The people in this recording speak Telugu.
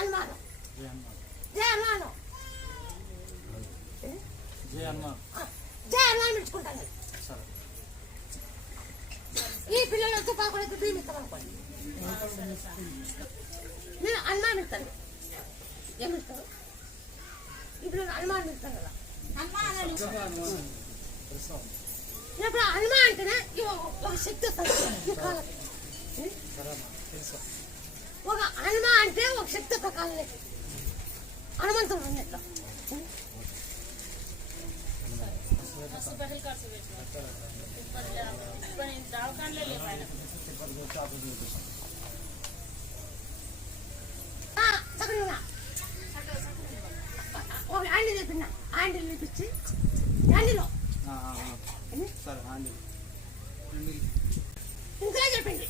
హనుమాను జయ హనుమాను జయ హనుమాన్ జయ హనుమాన్ పిలుచుకుంటాను. ఈ పిల్లలు తుపాకులకి భీమ్ ఇస్తామనుకోండి, నేను హనుమాన్ ఇస్తాను. ఏమిస్తాను ఇప్పుడు హనుమాన్ ఇస్తాను కదా. ఇప్పుడు హనుమాన్ అంటేనే ఒక శక్తి వస్తుంది ఈ కాళ్ళకి. ఒక హనుమాన్ అంటే ఒక శక్తి వస్తుంది కాళ్ళకి. హనుమంతుడు అన్నట్టు ఒక హ్యాండిల్ చెప్పిన హ్యాండిల్ చూపించి హ్యాండిల్ ఇంతలో చెప్పింది